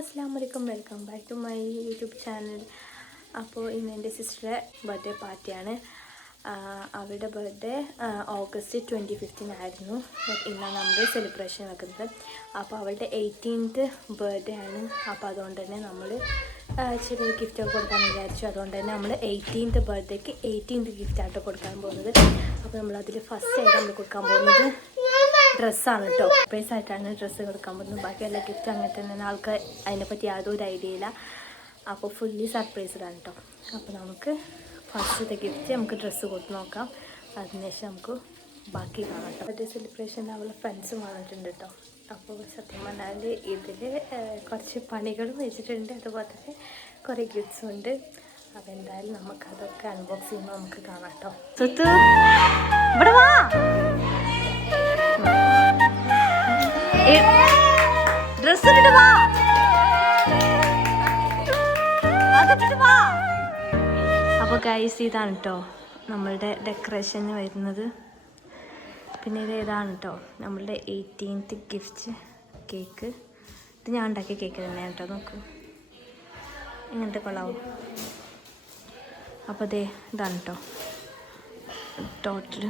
അസ്സലാമു അലൈക്കും, welcome back to my YouTube channel. അപ്പോൾ ഇന്ന് എൻ്റെ സിസ്റ്ററുടെ ബർത്ത്ഡേ പാർട്ടിയാണ്. അവരുടെ ബർത്ത്ഡേ ഓഗസ്റ്റ് 25-നായിരുന്നു. ഇന്നാണ് നമ്മൾ സെലിബ്രേഷൻ വെക്കുന്നത്. അപ്പോൾ അവളുടെ 18th ബർത്ത്ഡേ ആണ്. അപ്പോൾ അതുകൊണ്ട് തന്നെ നമ്മൾ ചെറിയ ഗിഫ്റ്റൊക്കെ കൊടുക്കാൻ വിചാരിച്ചു. അതുകൊണ്ട് തന്നെ നമ്മൾ 18th ബർത്ത്ഡേക്ക് 18th ഗിഫ്റ്റായിട്ട് കൊടുക്കാൻ പോകുന്നത്. അപ്പോൾ നമ്മളതിൽ ഫസ്റ്റ് ആയിട്ട് നമ്മൾ കൊടുക്കാൻ പോകുന്നത് ഡ്രസ്സാണ് കേട്ടോ. സർപ്രൈസ് ആയിട്ടാണ് ഡ്രസ്സ് കൊടുക്കാൻ പോകുന്നത്. ബാക്കി എല്ലാ ഗിഫ്റ്റ് അങ്ങനെ തന്നെ ആൾക്ക് അതിനെപ്പറ്റി യാതൊരു ഐഡിയ ഇല്ല. അപ്പോൾ ഫുള്ളി സർപ്രൈസ്ഡാണ് കേട്ടോ. അപ്പോൾ നമുക്ക് ഫസ്റ്റത്തെ ഗിഫ്റ്റ് നമുക്ക് ഡ്രസ്സ് കൊടുത്ത് നോക്കാം. അതിനുശേഷം നമുക്ക് ബാക്കി കാണാം കേട്ടോ. ബർത്ത്ഡേ സെലിബ്രേഷൻ അവളെ ഫ്രണ്ട്സും വന്നിട്ടുണ്ട് കേട്ടോ. അപ്പോൾ സത്യം പറഞ്ഞാൽ ഇതിൽ കുറച്ച് പണികളും വെച്ചിട്ടുണ്ട്, അതുപോലെ തന്നെ കുറേ ഗിഫ്റ്റ്സും ഉണ്ട്. അപ്പോൾ എന്തായാലും നമുക്കതൊക്കെ അൺബോക്സ് ചെയ്യുമ്പോൾ നമുക്ക് കാണാം കേട്ടോ. ഇവിടെ വാ, ഡ്രസ് ഇട്ടിട്ട് വാ, അതിട്ടിട്ട് വാ. അപ്പോൾ ഗൈസ് ഇതാണ് കേട്ടോ നമ്മളുടെ ഡെക്കറേഷന് വരുന്നത്. പിന്നെ ഇത് ഏതാണ് കേട്ടോ നമ്മളുടെ 18th ഗിഫ്റ്റ് കേക്ക്. ഇത് ഞാൻ ഉണ്ടാക്കിയ കേക്ക് തന്നെയാണ് കേട്ടോ. നോക്കൂ ഇങ്ങനത്തെ കൊള്ളാവും. അപ്പോൾ ദേ ഇതാണ് കേട്ടോ ടോട്ടൽ.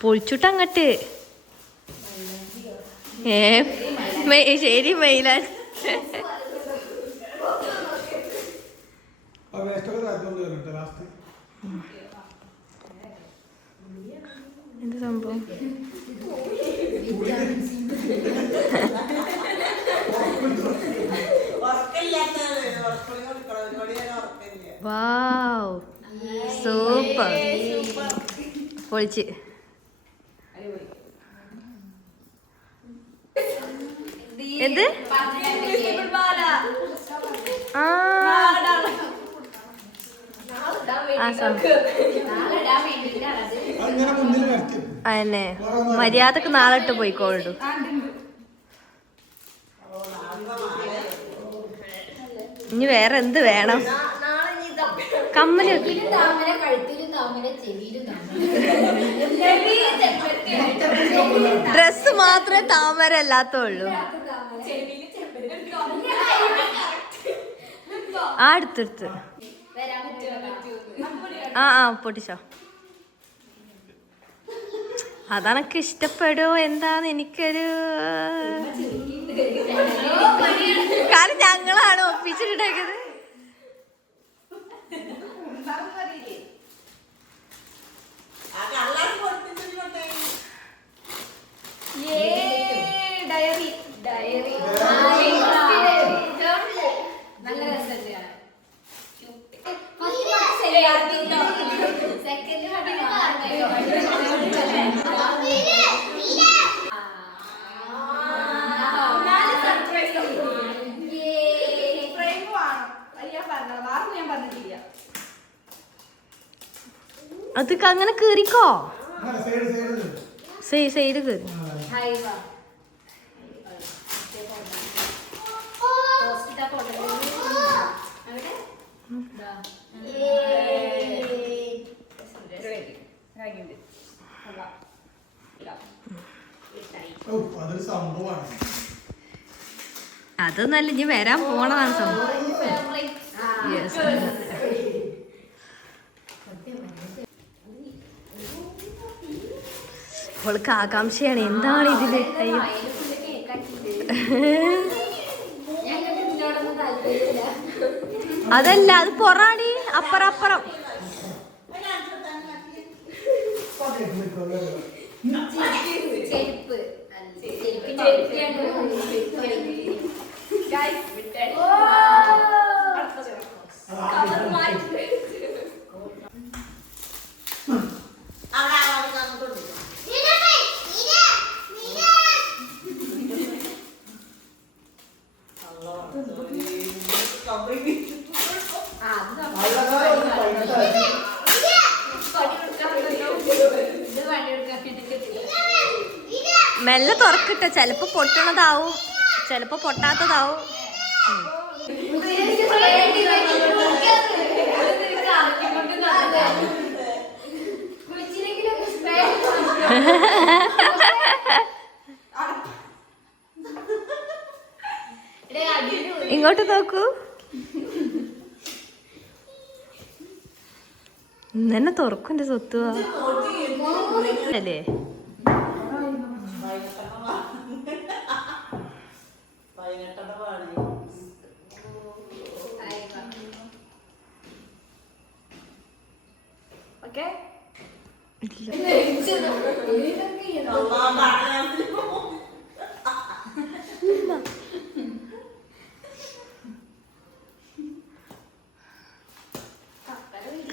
പൊളിച്ചുട്ടങ്ങട്ട് ശരി മെയിലാൻ. എന്ത് സംഭവം? വാവ്, സൂപ്പർ, പൊളിച്ച്. എന്ത് അതന്നെ മര്യാദക്ക് നാളെ ഇട്ട് പോയിക്കോളൂ. ഇനി വേറെ എന്ത് വേണം? കമ്മല്, ഡ്രസ് മാത്രമേ താമര അല്ലാത്തുള്ളൂ. ആ അടുത്തെടുത്ത് പൊട്ടിച്ചോ. അതെനക്ക് ഇഷ്ടപ്പെടുമോ എന്താന്ന് എനിക്കൊരു കാരണം ഞങ്ങളാണ് ഒപ്പിച്ചിട്ടുണ്ടാക്കിയത്. അത് അങ്ങനെ കേറിക്കോ, സൈഡ് കേറി. അതൊന്നല്ല, ഇനി വരാൻ പോണതാണ് സംഭവം. അവൾക്ക് ആകാംക്ഷയാണ് എന്താണ് ഇതില്. അയ്യോ അതല്ല, അത് പൊറാടി അപ്പറപ്പുറം. മെല്ലെ തുറക്കിട്ട, ചിലപ്പോ പൊട്ടണതാവും, ചിലപ്പോ പൊട്ടാത്തതാവും. ഇങ്ങോട്ട് നോക്കൂ. ഇന്നെ തുറക്കും എന്റെ സ്വത്തുവാ അല്ലേ?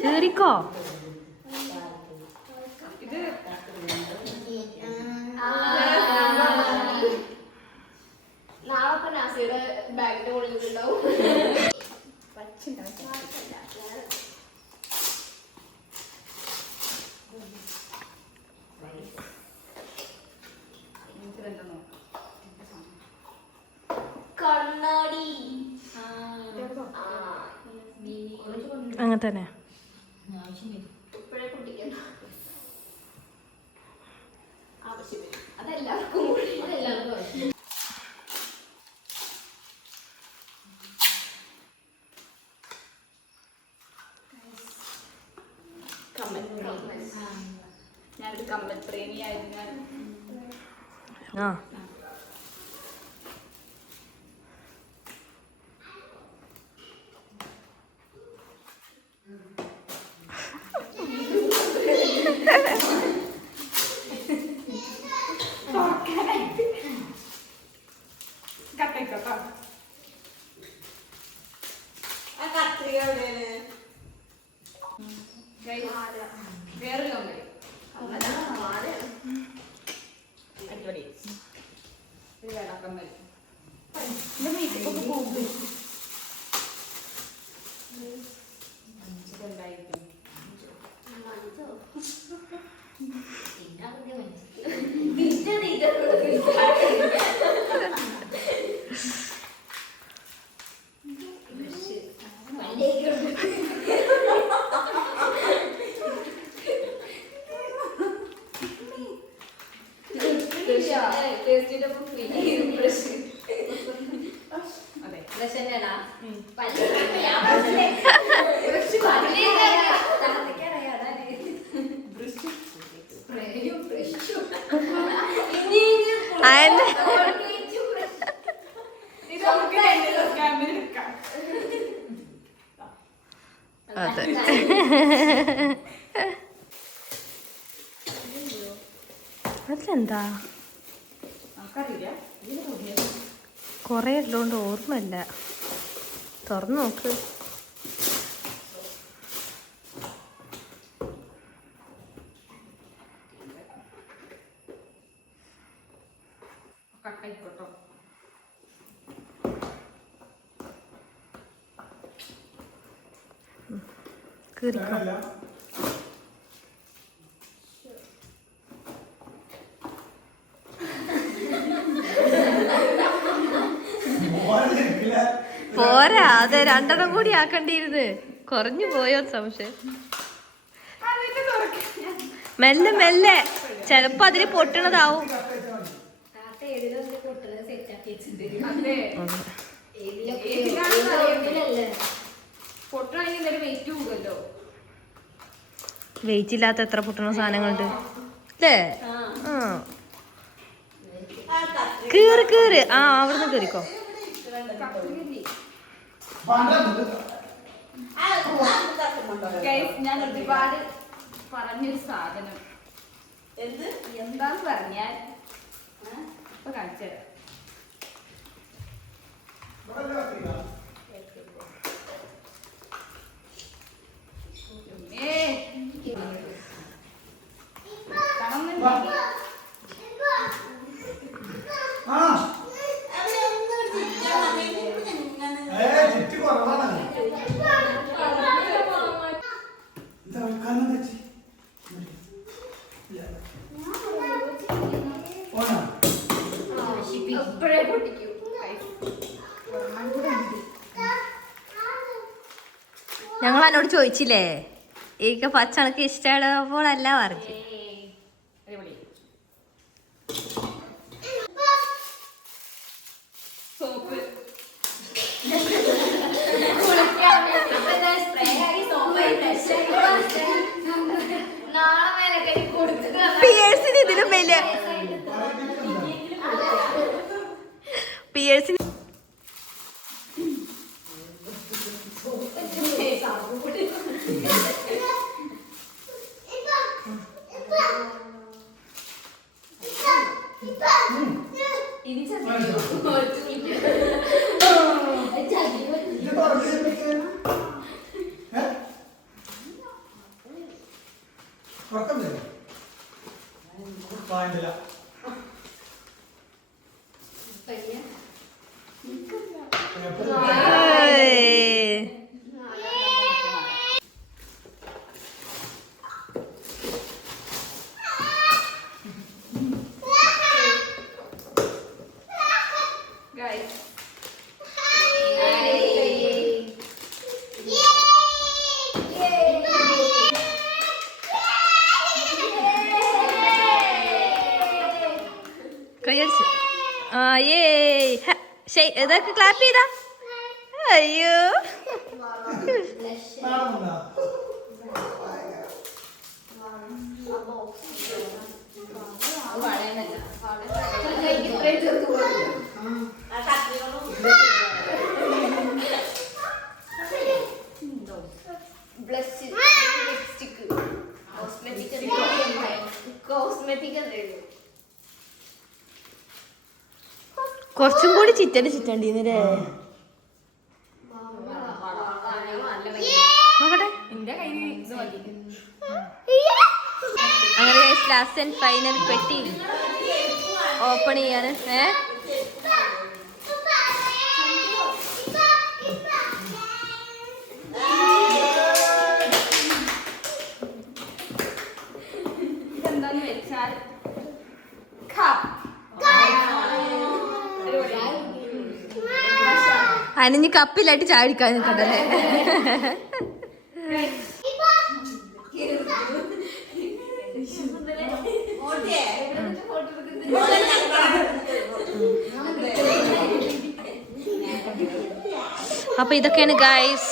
കേറിക്കോ. നാളെ നാസിയുടെ ബാഗിന്റെ ഉള്ളിലുണ്ടാവും. കണ്ണാടി അങ്ങനെ തന്നെ ഇപ്പോഴേ കുട്ടിക്കണ്ട ആവശ്യമില്ല. അതെല്ലാവർക്കും ഞാനൊരു കമ്മൽ പ്രേമിയായതിനാൽ വേറൊരു കമ്പനി അടിപൊളി ഒരു വെള്ളക്കമ്പനി അതെ. അതിലെന്താ കൊറേ ഉള്ളതുകൊണ്ട് ഓർമ്മയില്ല. തുറന്നു നോക്ക്. കേറിക്കോ. പോരാ, അത് രണ്ടെണ്ണം കൂടി ആക്കണ്ടിരുന്ന്. കുറഞ്ഞു പോയോ സംശയം. മെല്ലെ മെല്ലെ, ചെലപ്പോ അതിന് പൊട്ടണതാവും. വെയിറ്റ് ഇല്ലാത്ത എത്ര പൊട്ടണ സാധനങ്ങളുണ്ട് അല്ലേ? കേറ് കേറ്. അവിടുന്ന് കേറിക്കോ. ഞാൻ ഒരുപാട് പറഞ്ഞൊരു സാധനം എന്താന്ന് പറഞ്ഞാൽ ഇപ്പൊ കാണിച്ചു തരാം. ഞങ്ങൾ എന്നോട് ചോദിച്ചില്ലേ എനിക്ക് പച്ചണക്ക് ഇഷ്ടമുള്ളപ്പോൾ അല്ല പറഞ്ഞു. സോപ്പ് പിയേഴ്സിന് ഇതിലും വലിയ പിയേഴ്സിന് കയ്യടിച്ചു. ആ ഏ ഇതൊക്കെ ക്ലാപ്പ് ചെയ്താ. അയ്യോ കുറച്ചും കൂടി ചിറ്റണ്ടിന്നല്ലേ. നോക്കട്ടെ. അങ്ങനെ ലാസ്റ്റ് ആൻഡ് ഫൈനൽ പെട്ടി ഓപ്പൺ ചെയ്യാണ്. ഇതെന്താന്ന് വെച്ചാൽ അനിഞ്ഞ് കപ്പിലായിട്ട് ചാടിക്കാൻ നിൽക്കണ്ടല്ലേ. അപ്പൊ ഇതൊക്കെയാണ് ഗൈസ്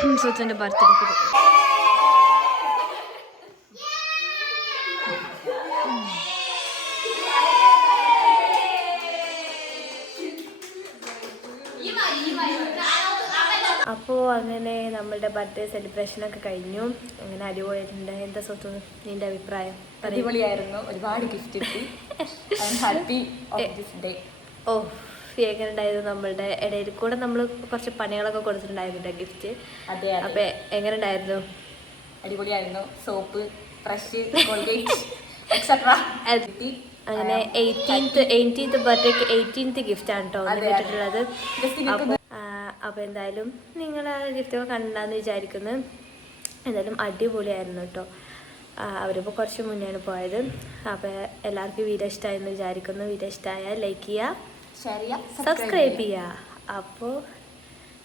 സുഹൃത്തിന്റെ ബർത്ത്ഡേക്ക്. അപ്പോൾ അങ്ങനെ നമ്മളുടെ ബർത്ത്ഡേ സെലിബ്രേഷനൊക്കെ കഴിഞ്ഞു. അങ്ങനെ അടിപൊളിയായിട്ടുണ്ട്. എന്താ സ്വത്ത് നിന്റെ അഭിപ്രായം? അടിപൊളിയായിരുന്നു. ഒരുപാട് ഗിഫ്റ്റ് കിട്ടി. Happy day. ഓ എങ്ങനെ ഉണ്ടായിരുന്നു? നമ്മളുടെ ഇടയിൽ കൂടെ നമ്മൾ കുറച്ച് പണികളൊക്കെ കൊടുത്തിട്ടുണ്ടായിരുന്നു ഗിഫ്റ്റ്. അതെ. അപ്പൊ എങ്ങനെ ഉണ്ടായിരുന്നു? അടിപൊളിയായിരുന്നു. Soap, brush, Colgate et cetera. അങ്ങനെ 18th ബർത്ത്ഡേക്ക് 18th ഗിഫ്റ്റാണ് കേട്ടോ കിട്ടിയിട്ടുള്ളത്. അപ്പോൾ എന്തായാലും നിങ്ങൾ ആ ഗിഫ്റ്റൊക്കെ കണ്ടാന്ന് വിചാരിക്കുന്നു. എന്തായാലും അടിപൊളിയായിരുന്നു കേട്ടോ. അവരിപ്പോൾ കുറച്ച് മുന്നെയാണ് പോയത്. അപ്പോൾ എല്ലാവർക്കും വീഡിയോ ഇഷ്ടമായെന്ന് വിചാരിക്കുന്നു. വീഡിയോ ഇഷ്ടമായാൽ ലൈക്ക് ചെയ്യുക, ഷെയർ ചെയ്യുക, സബ്സ്ക്രൈബ് ചെയ്യുക. അപ്പോൾ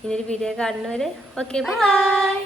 ഇനിയൊരു വീഡിയോ കാണുന്നവരെ ഓക്കെ ബൈ.